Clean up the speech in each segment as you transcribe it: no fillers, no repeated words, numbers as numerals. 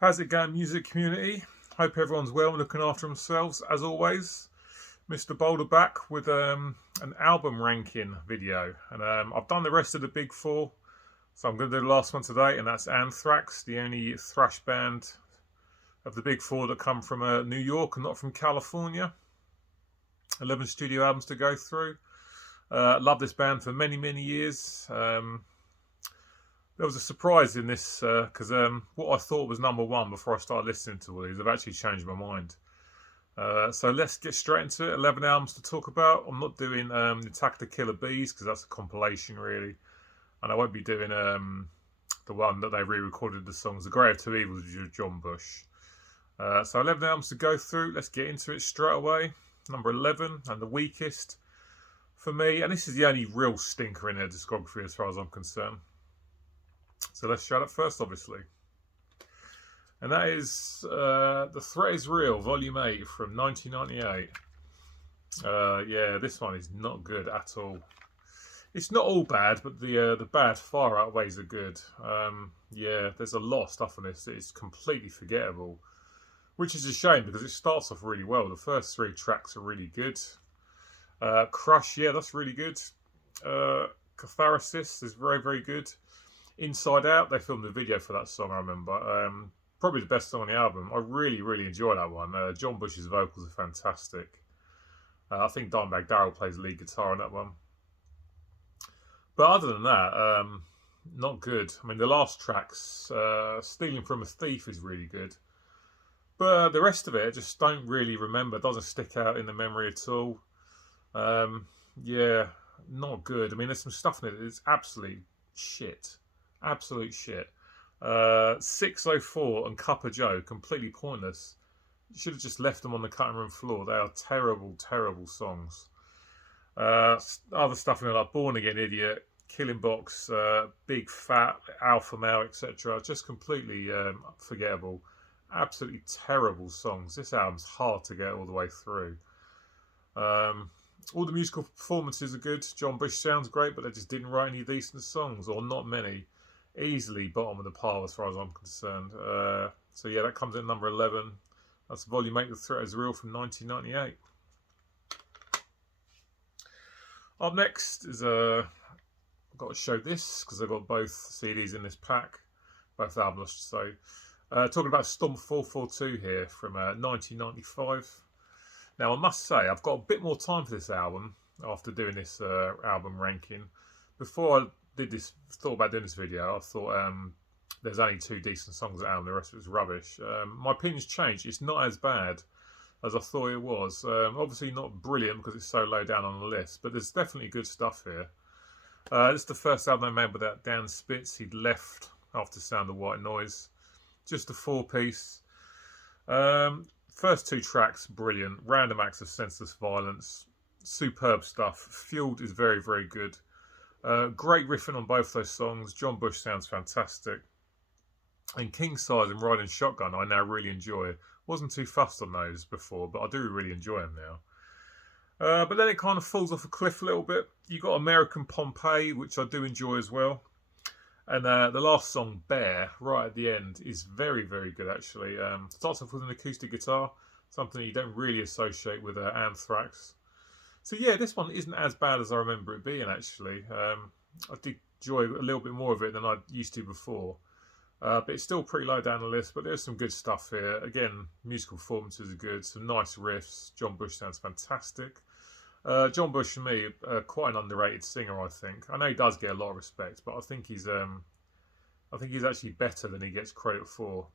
How's it going, music community? Hope everyone's well and looking after themselves. As always, Mr. Boulder back with an album ranking video. And I've done the rest of the big four. So I'm going to do the last one today, and that's Anthrax, the only thrash band of the big four that come from New York and not from California. 11 studio albums to go through. Loved this band for many, many years. There was a surprise in this because what I thought was number one before I started listening to all these, I've actually changed my mind. So let's get straight into it. 11 albums to talk about. I'm not doing the Attack of the Killer Bees because that's a compilation, really. And I won't be doing the one that they re-recorded the songs, The Grey of Two Evils with John Bush. So 11 albums to go through. Let's get into it straight away. Number 11, and the weakest for me. And this is the only real stinker in their discography as far as I'm concerned. So let's shout it first, obviously. And that is The Threat Is Real, Volume 8 from 1998. Yeah, this one is not good at all. It's not all bad, but the bad far outweighs the good. Yeah, there's a lot of stuff on this that is completely forgettable, which is a shame because it starts off really well. The first three tracks are really good. Crush, yeah, that's really good. Catharsis is very, very good. Inside Out, they filmed a video for that song, I remember. Probably the best song on the album. I really, really enjoy that one. John Bush's vocals are fantastic. I think Dimebag Darrell plays lead guitar on that one. But other than that, not good. I mean, the last tracks, Stealing from a Thief is really good. But the rest of it, I just don't really remember. Doesn't stick out in the memory at all. Yeah, not good. I mean, there's some stuff in it that's absolute shit. Absolute shit. 604 and Cup of Joe, completely pointless. You should have just left them on the cutting room floor. They are terrible, terrible songs. Other stuff in there like Born Again Idiot, Killing Box, Big Fat, Alpha Male, etc. Just completely forgettable. Absolutely terrible songs. This album's hard to get all the way through. All the musical performances are good. John Bush sounds great, but they just didn't write any decent songs, or not many. Easily bottom of the pile as far as I'm concerned. So yeah, that comes in number 11. That's Volume 8, The Threat Is Real from 1998. Up next is I've got to show this because I've got both CDs in this pack, both albums. So talking about Stomp 442 here from 1995. Now I must say I've got a bit more time for this album after doing this album ranking. Before I thought about doing this video, I thought there's only two decent songs on the album, the rest of it was rubbish. My opinion's changed. It's not as bad as I thought it was. Obviously not brilliant because it's so low down on the list, but there's definitely good stuff here. This is the first album they made without Dan Spitz. He'd left after Sound of White Noise. Just a four-piece. First two tracks, brilliant. Random acts of senseless violence. Superb stuff. Fueled is very, very good. Great riffing on both those songs. John Bush sounds fantastic. And King Size and Riding Shotgun I now really enjoy. Wasn't too fussed on those before, but I do really enjoy them now. But then it kind of falls off a cliff a little bit. You got American Pompeii, which I do enjoy as well. And the last song, Bear, right at the end, is very, very good actually. Starts off with an acoustic guitar, something you don't really associate with Anthrax. So yeah, this one isn't as bad as I remember it being actually. I did enjoy a little bit more of it than I used to before. But it's still pretty low down the list, but there's some good stuff here. Again, musical performances are good, some nice riffs. John Bush sounds fantastic. John Bush, for me, quite an underrated singer, I think. I know he does get a lot of respect, but I think he's actually better than he gets credit for.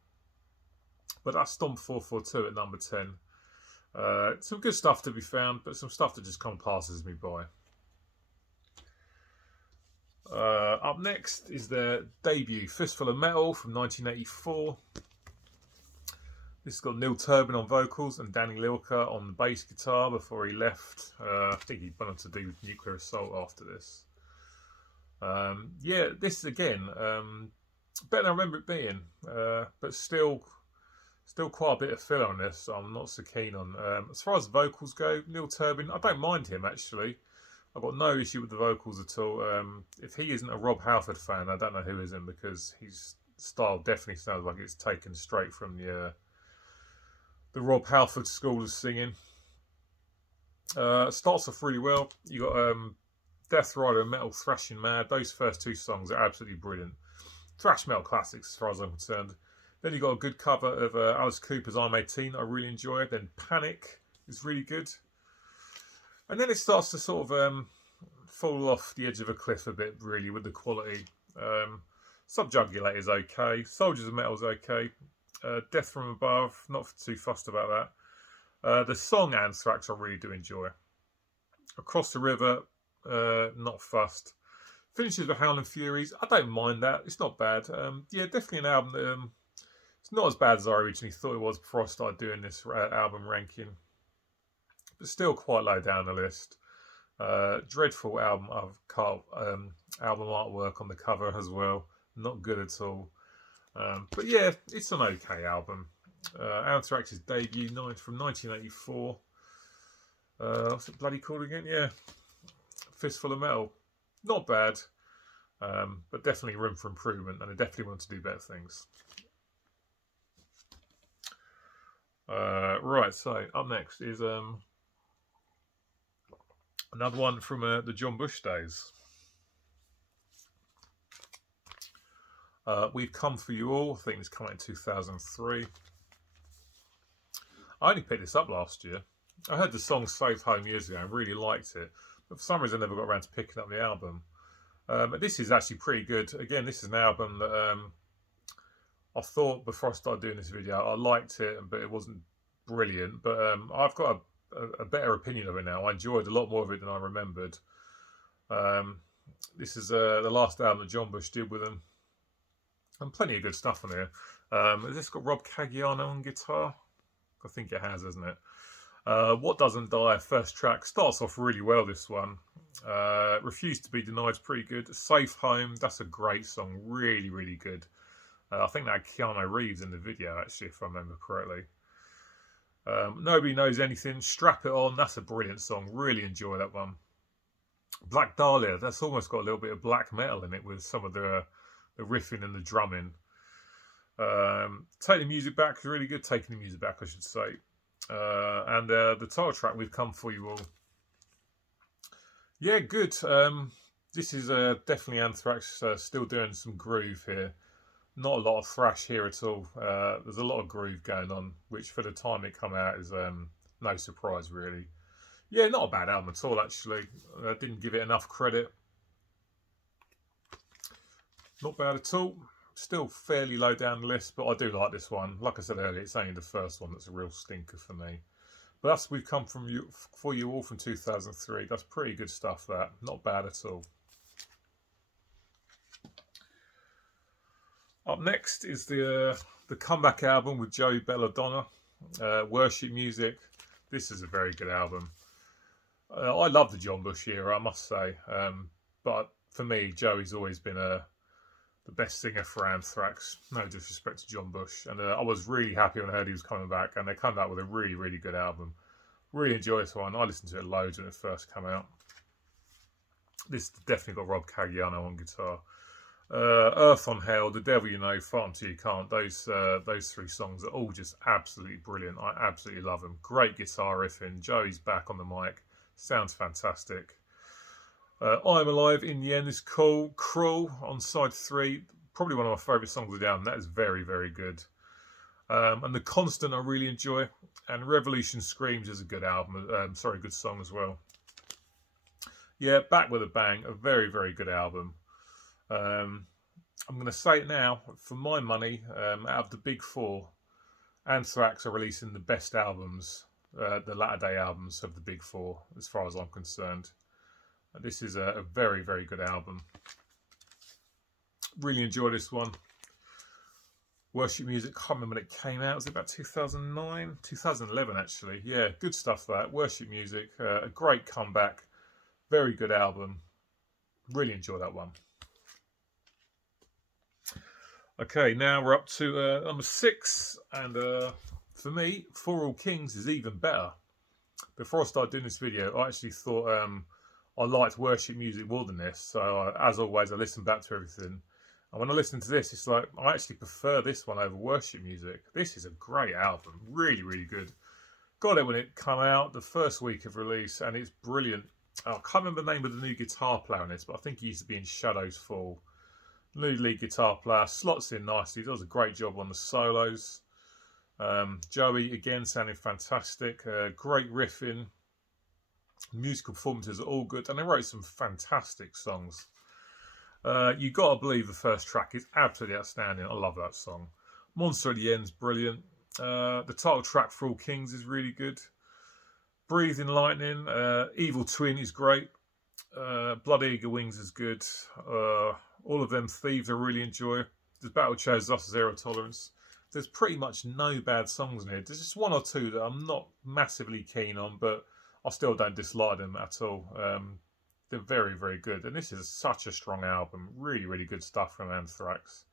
But that's Stomp 442 at number 10. Some good stuff to be found, but some stuff that just kind of passes me by. Up next is their debut, Fistful of Metal from 1984. This has got Neil Turbin on vocals and Danny Lilker on the bass guitar before he left. I think he went on to do Nuclear Assault after this. Yeah, this again, better than I remember it being, but still quite a bit of filler on this. So I'm not so keen on. As far as vocals go, Neil Turbin, I don't mind him actually. I've got no issue with the vocals at all. If he isn't a Rob Halford fan, I don't know who isn't, because he's style definitely sounds like it's taken straight from the Rob Halford school of singing. Starts off really well. You got Death Rider and Metal Thrashing Mad. Those first two songs are absolutely brilliant. Thrash Metal classics as far as I'm concerned. Then you got a good cover of Alice Cooper's I'm 18 I really enjoy. Then Panic is really good. And then it starts to sort of fall off the edge of a cliff a bit, really, with the quality. Subjugular is okay. Soldiers of Metal is okay. Death from Above, not too fussed about that. The song Anthrax I really do enjoy. Across the River, not fussed. Finishes with Howling Furies. I don't mind that. It's not bad. Yeah, definitely an album that it's not as bad as I originally thought it was before I started doing this album ranking. But still quite low down the list. Dreadful album album artwork on the cover as well. Not good at all. But yeah, it's an okay album. Anthrax's debut from 1984. What's it bloody called again? Yeah, Fistful of Metal. Not bad, but definitely room for improvement, and I definitely want to do better things. Right, so up next is another one from the John Bush days. Weve Come for You All. I think it's come out in 2003. I only picked this up last year. I heard the song Safe Home years ago and really liked it, but for some reason I never got around to picking up the album. But this is actually pretty good. Again, this is an album that I thought before I started doing this video I liked it, but it wasn't brilliant. But I've got a better opinion of it now. I enjoyed a lot more of it than I remembered. This is the last album that John Bush did with them. And plenty of good stuff on here. Has this got Rob Caggiano on guitar? I think it has, hasn't it? What Doesn't Die, first track, starts off really well, this one. Refuse to Be Denied is pretty good. Safe Home, that's a great song, really, really good. I think that had Keanu Reeves in the video, actually, if I remember correctly. Nobody Knows Anything, Strap It On, that's a brilliant song, really enjoy that one. Black Dahlia, that's almost got a little bit of black metal in it with some of the riffing and the drumming. Take the Music Back is really good, Taking the Music Back, I should say. And the title track, We've Come For You All. Yeah, good. This is definitely Anthrax still doing some groove here. Not a lot of thrash here at all. There's a lot of groove going on, which for the time it come out is no surprise, really. Yeah, not a bad album at all, actually. I didn't give it enough credit. Not bad at all. Still fairly low down the list, but I do like this one. Like I said earlier, it's only the first one that's a real stinker for me. But that's We've Come For You All from 2003. That's pretty good stuff, that. Not bad at all. Up next is the comeback album with Joey Belladonna, Worship Music. This is a very good album. I love the John Bush era, I must say. But for me, Joey's always been the best singer for Anthrax. No disrespect to John Bush. And I was really happy when I heard he was coming back. And they come back with a really, really good album. Really enjoy this one. I listened to it loads when it first came out. This definitely got Rob Caggiano on guitar. Earth on Hell, The Devil You Know, Fight Until You Can't. Those three songs are all just absolutely brilliant. I absolutely love them. Great guitar riffing. Joey's back on the mic. Sounds fantastic. I'm Alive, In the End is cool. Cruel on side 3. Probably one of my favourite songs of the album. That is very, very good. And The Constant I really enjoy. And Revolution Screams is a good album. Good song as well. Yeah, Back with a Bang. A very, very good album. I'm going to say it now. For my money, out of the big four, Anthrax are releasing the best albums, the latter day albums of the big four, as far as I'm concerned. This is a very, very good album. Really enjoy this one. Worship Music, can't remember when it came out. Was it about 2009? 2011, actually. Yeah, good stuff, that. Worship Music, a great comeback. Very good album. Really enjoy that one. Okay, now we're up to number 6. And for me, For All Kings is even better. Before I started doing this video, I actually thought I liked Worship Music more than this. So, as always, I listened back to everything. And when I listen to this, it's like I actually prefer this one over worship music. This is a great album, really, really good. Got it when it came out, the first week of release, and it's brilliant. I can't remember the name of the new guitar player on this, but I think he used to be in Shadows Fall. New lead guitar player, slots in nicely, does a great job on the solos. Joey, again, sounding fantastic. Great riffing. Musical performances are all good, and they wrote some fantastic songs. You Gotta Believe, the first track, is absolutely outstanding. I love that song. Monster at the End's brilliant. The title track for All Kings is really good. Breathing Lightning, Evil Twin is great. Blood Eagle Wings is good. All of them Thieves I really enjoy. There's Battle Chose Us, Zero Tolerance. There's pretty much no bad songs in here. There's just one or two that I'm not massively keen on, but I still don't dislike them at all. They're very, very good. And this is such a strong album. Really, really good stuff from Anthrax.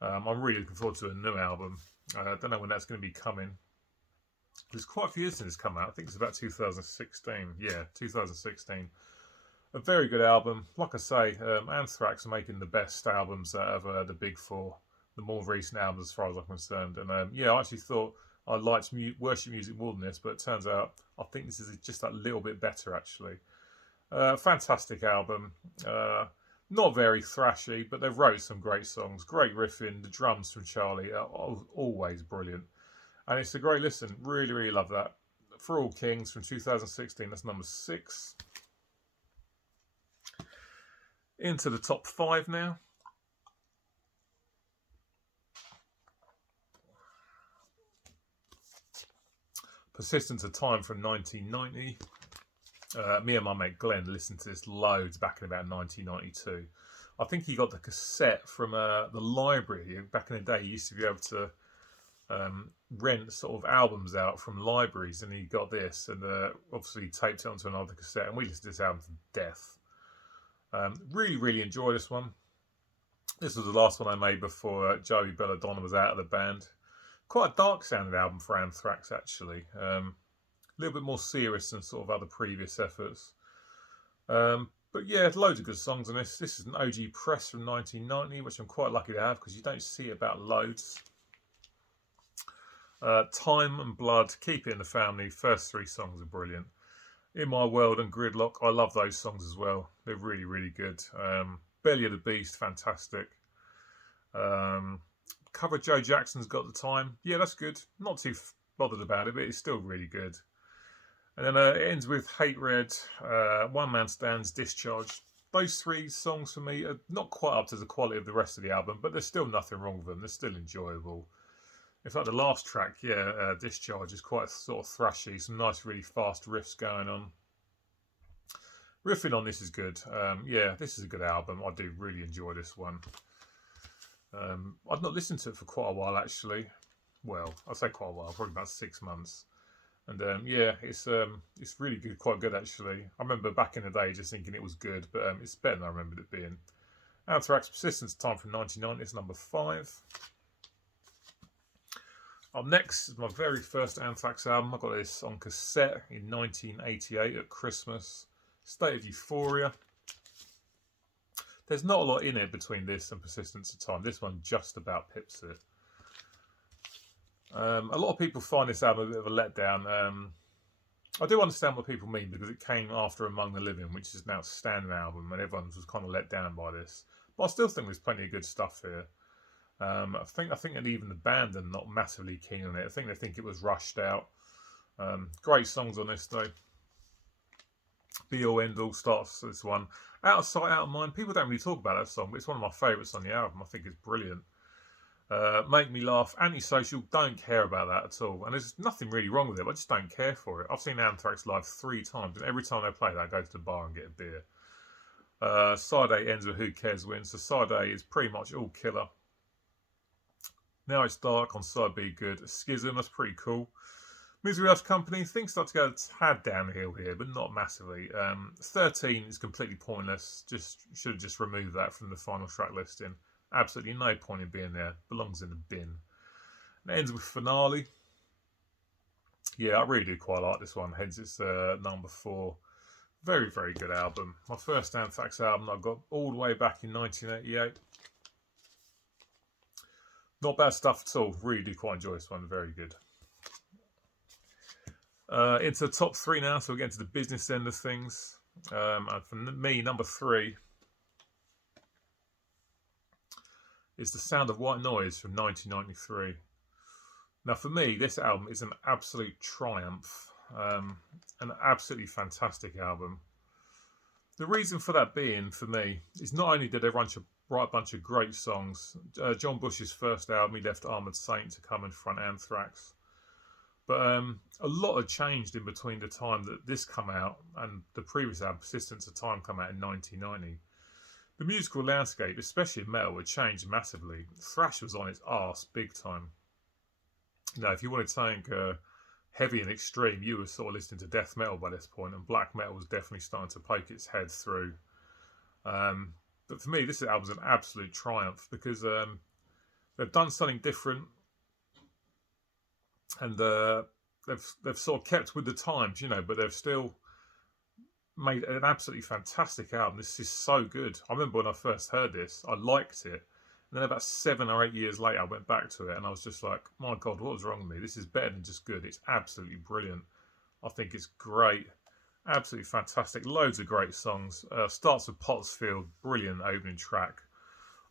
I'm really looking forward to a new album. I don't know when that's going to be coming. There's quite a few years since it's come out. I think it's about 2016. Yeah, 2016. A very good album. Like I say, Anthrax are making the best albums out of the big four. The more recent albums as far as I'm concerned. And yeah, I actually thought I liked worship music more than this, but it turns out I think this is just a little bit better actually. Fantastic album. Not very thrashy, but they wrote some great songs. Great riffing. The drums from Charlie are always brilliant. And it's a great listen. Really, really love that. For All Kings from 2016, that's number 6. Into the top 5 now. Persistence of Time from 1990. Me and my mate Glenn listened to this loads back in about 1992. I think he got the cassette from the library. Back in the day, he used to be able to rent sort of albums out from libraries, and he got this, and obviously taped it onto another cassette, and we listened to this album to death. Really, really enjoy this one. This was the last one I made before Joey Belladonna was out of the band. Quite a dark sounding album for Anthrax, actually. A little bit more serious than sort of other previous efforts. But yeah, loads of good songs on this. This is an OG press from 1990, which I'm quite lucky to have because you don't see it about loads. Time and Blood, Keep It in the Family. First 3 songs are brilliant. In My World and Gridlock, I love those songs as well. They're really, really good. Belly of the Beast, fantastic. Cover Joe Jackson's Got the Time. Yeah, that's good. Not too bothered about it, but it's still really good. And then it ends with Hate Red, One Man Stands, Discharge. Those 3 songs for me are not quite up to the quality of the rest of the album, but there's still nothing wrong with them. They're still enjoyable. In fact, the last track, Discharge, is quite sort of thrashy. Some nice, really fast riffs going on. Riffing on this is good. Yeah, this is a good album. I do really enjoy this one. I've not listened to it for quite a while, actually. Well, I'd say quite a while, probably about 6 months. And yeah, it's really good, quite good actually. I remember back in the day just thinking it was good, but it's better than I remembered it being. Anthrax Persistence Time from 1990 is number 5. Up next is my very first Anthrax album. I got this on cassette in 1988 at Christmas. State of Euphoria. There's not a lot in it between this and Persistence of Time. This one just about pips it. A lot of people find this album a bit of a letdown. I do understand what people mean because it came after Among the Living, which is an outstanding album, and everyone was kind of let down by this. But I still think there's plenty of good stuff here. I think that even the band are not massively keen on it. I think they think it was rushed out. Great songs on this though. Be All End All starts this one. Out of Sight, Out of Mind. People don't really talk about that song, but it's one of my favourites on the album. I think it's brilliant. Make Me Laugh, Antisocial, don't care about that at all. And there's nothing really wrong with it, but I just don't care for it. I've seen Anthrax live 3 times, and every time they play that, I go to the bar and get a beer. Side A ends with Who Cares Wins, so Side A is pretty much all killer. Now It's Dark on Side B, good. Schism, that's pretty cool. Misery Loves Company, things start to go a tad downhill here, but not massively. 13 is completely pointless. Should have just removed that from the final track listing. Absolutely no point in being there. Belongs in the bin. And it ends with Finale. Yeah, I really do quite like this one. Hence it's number 4. Very, very good album. My first Anthrax album I got all the way back in 1988. Not bad stuff at all. Really do quite enjoy this one. Very good. Into the top three now, so we're getting to the business end of things. And for me, number 3 is The Sound of White Noise from 1993. Now, for me, this album is an absolute triumph. An absolutely fantastic album. The reason for that being, for me, is not only did they write a bunch of great songs. John Bush's first album, he left Armored Saint to come and front Anthrax. But a lot had changed in between the time that this come out and the previous album, Persistence of Time, come out in 1990. The musical landscape, especially in metal, had changed massively. Thrash was on its arse big time. Now, if you wanted something heavy and extreme, you were sort of listening to death metal by this point, and black metal was definitely starting to poke its head through. But for me, this album's an absolute triumph because they've done something different, and they've sort of kept with the times, but they've still made an absolutely fantastic album. This is so good. I remember when I first heard this, I liked it. And then about 7 or 8 years later, I went back to it and I was just like, my God, what was wrong with me? This is better than just good. It's absolutely brilliant. I think it's great. Absolutely fantastic. Loads of great songs. Starts with Pottsfield, brilliant opening track.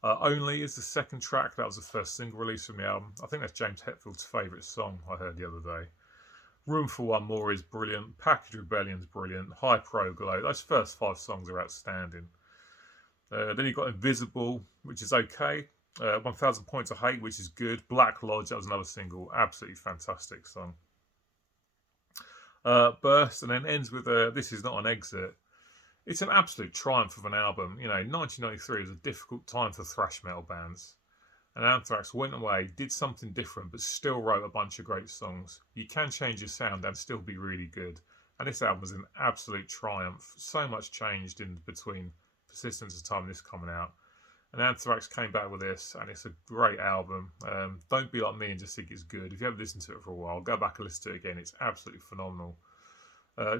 Only is the second track. That was the first single release from the album. I think that's James Hetfield's favourite song I heard the other day. Room for One More is brilliant. Package Rebellion's brilliant. High Pro Glow. Those first 5 songs are outstanding. Then you've got Invisible, which is okay. 1000 Points of Hate, which is good. Black Lodge, that was another single. Absolutely fantastic song. Burst, and then ends with This Is Not an Exit. It's an absolute triumph of an album. 1993 was a difficult time for thrash metal bands. And Anthrax went away, did something different, but still wrote a bunch of great songs. You can change your sound and still be really good. And this album was an absolute triumph. So much changed in between Persistence of Time and this coming out. And Anthrax came back with this, and it's a great album. Don't be like me and just think it's good. If you haven't listened to it for a while, go back and listen to it again. It's absolutely phenomenal.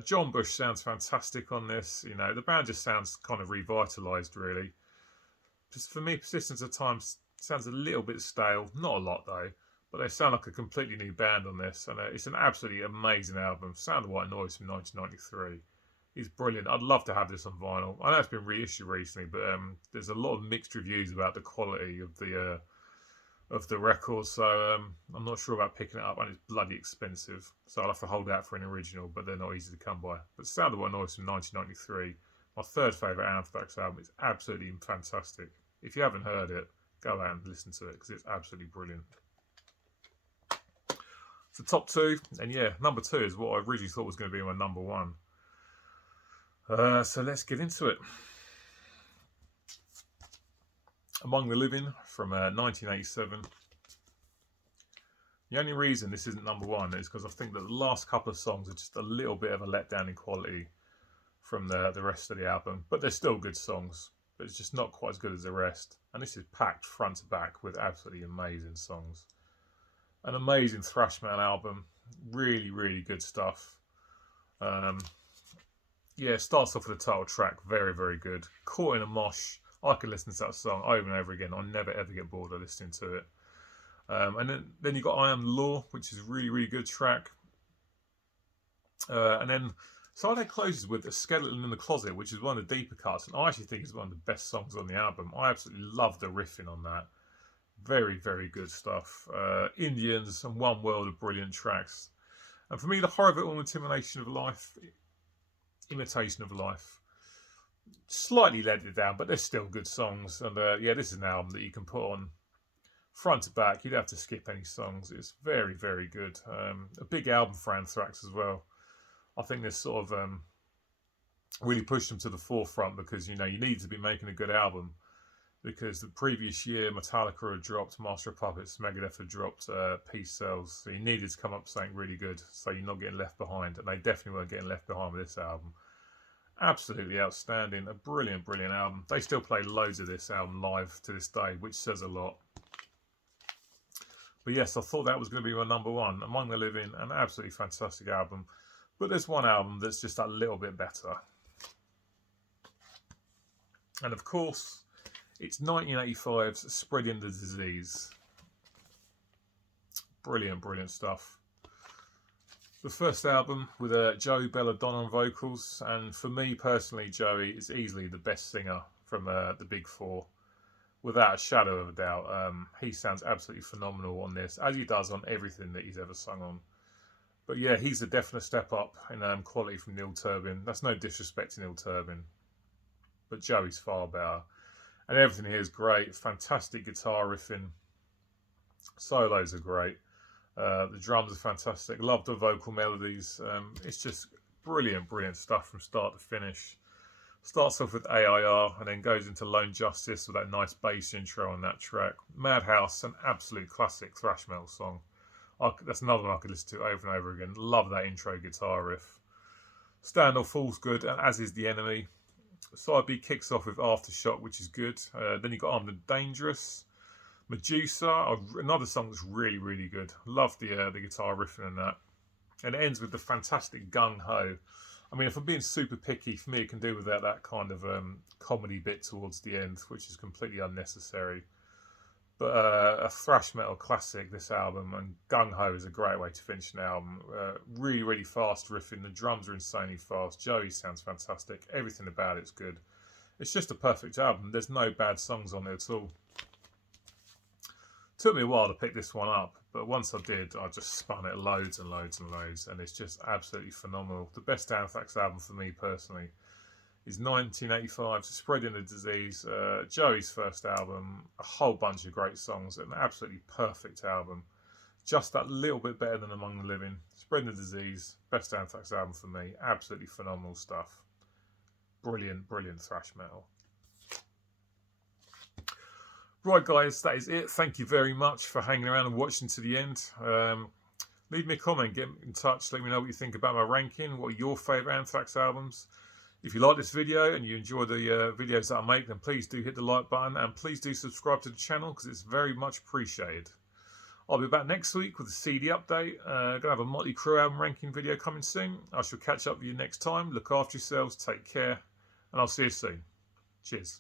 John Bush sounds fantastic on this. The band just sounds kind of revitalised, really. Just for me, Persistence of Time sounds a little bit stale. Not a lot, though. But they sound like a completely new band on this. And it's an absolutely amazing album. Sound of White Noise from 1993. It's brilliant. I'd love to have this on vinyl. I know it's been reissued recently, but there's a lot of mixed reviews about the quality of the record. So I'm not sure about picking it up, and it's bloody expensive. So I'll have to hold out for an original, but they're not easy to come by. But Sound of White Noise from 1993, my third favourite Anthrax album. It's absolutely fantastic. If you haven't heard it, go out and listen to it because it's absolutely brilliant. So top 2, and yeah, number 2 is what I originally thought was going to be my number 1. So let's get into it. Among the Living from 1987. The only reason this isn't number 1 is because I think that the last couple of songs are just a little bit of a letdown in quality from the rest of the album. But they're still good songs, but it's just not quite as good as the rest. And this is packed front to back with absolutely amazing songs. An amazing thrash metal album. Really, really good stuff. Yeah, starts off with the title track. Very, very good. Caught in a Mosh. I can listen to that song over and over again. I'll never, ever get bored of listening to it. And then you've got I Am the Law, which is a really, really good track. And then Side closes with A Skeleton in the Closet, which is one of the deeper cuts. And I actually think it's one of the best songs on the album. I absolutely love the riffing on that. Very, very good stuff. Indians and One World are brilliant tracks. And for me, the horrible imitation of life, slightly let it down, but they're still good songs. And yeah, this is an album that you can put on front to back. You don't have to skip any songs. It's very, very good. A big album for Anthrax as well. I think this sort of really pushed them to the forefront because, you need to be making a good album. Because the previous year, Metallica had dropped Master of Puppets, Megadeth had dropped Peace Sells. So you needed to come up with something really good so you're not getting left behind. And they definitely weren't getting left behind with this album. Absolutely outstanding. A brilliant, brilliant album. They still play loads of this album live to this day, which says a lot. But yes, I thought that was going to be my number 1. Among the Living, an absolutely fantastic album. But there's one album that's just a little bit better. And of course, it's 1985's Spreading the Disease. Brilliant, brilliant stuff. The first album with Joey Belladonna on vocals, and for me personally, Joey is easily the best singer from the big four, without a shadow of a doubt. He sounds absolutely phenomenal on this, as he does on everything that he's ever sung on. But yeah, he's a definite step up in quality from Neil Turbin. That's no disrespect to Neil Turbin, but Joey's far better. And everything here is great. Fantastic guitar riffing. Solos are great. The drums are fantastic. Love the vocal melodies. It's just brilliant, brilliant stuff from start to finish. Starts off with AIR and then goes into Lone Justice with that nice bass intro on that track. Madhouse, an absolute classic thrash metal song. That's another one I could listen to over and over again. Love that intro guitar riff. Standoff Fall's good, and as is The Enemy. Side B kicks off with Aftershock, which is good. Then you've got Armed and Dangerous. Medusa, another song that's really, really good. Love the guitar riffing and that. And it ends with the fantastic Gung Ho. I mean, if I'm being super picky, for me it can do without that kind of comedy bit towards the end, which is completely unnecessary. But a thrash metal classic, this album, and Gung Ho is a great way to finish an album. Really, really fast riffing. The drums are insanely fast. Joey sounds fantastic. Everything about it's good. It's just a perfect album. There's no bad songs on it at all. Took me a while to pick this one up, but once I did, I just spun it loads and loads and loads, and it's just absolutely phenomenal. The best Anthrax album for me personally is 1985's Spreading the Disease, Joey's first album, a whole bunch of great songs, an absolutely perfect album. Just that little bit better than Among the Living. Spreading the Disease, best Anthrax album for me, absolutely phenomenal stuff. Brilliant, brilliant thrash metal. Right guys, that is it. Thank you very much for hanging around and watching to the end. Leave me a comment, get in touch, let me know what you think about my ranking, what are your favourite Anthrax albums. If you like this video and you enjoy the videos that I make, then please do hit the like button and please do subscribe to the channel because it's very much appreciated. I'll be back next week with a CD update. Going to have a Motley Crue album ranking video coming soon. I shall catch up with you next time. Look after yourselves, take care, and I'll see you soon. Cheers.